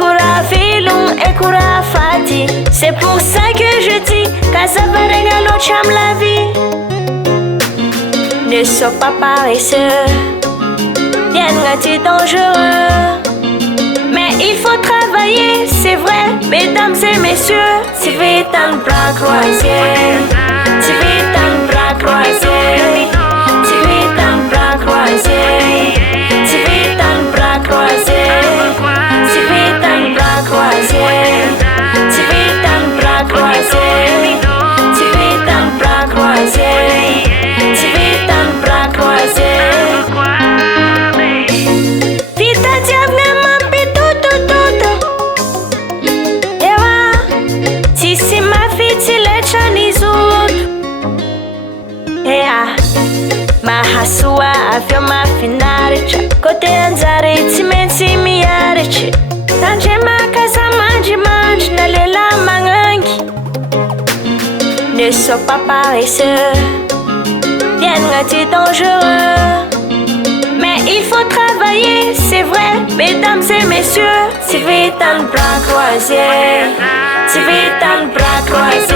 Ekura filon, ekura fati. C'est pour ça que je dis qu'à ça va régaler la vie. Ne sois pas paresseux, viendras-tu dangereux. Mais il faut travailler, c'est vrai, mesdames et messieurs. Si vite un bras croisé, si vite un bras croisé, si vite un bras croisé, si vite un bras croisé, si vite un bras croisé, si vite un bras croisé, si vite un bras croisé, si vite un bras croisé. Vita diable mampi tutututu. Ewa, ti si ma fiti le chanizut. Ea, mahasua avyo mafinaricha. Kote anzare ti menti miarichi. Tanje makasa manji manji na lela mangangi. Ne sois pas paresseux, viendras-tu dangereux. Mais il faut travailler, c'est vrai, mesdames et messieurs. Si vite un bras croisé, si vite un bras croisé.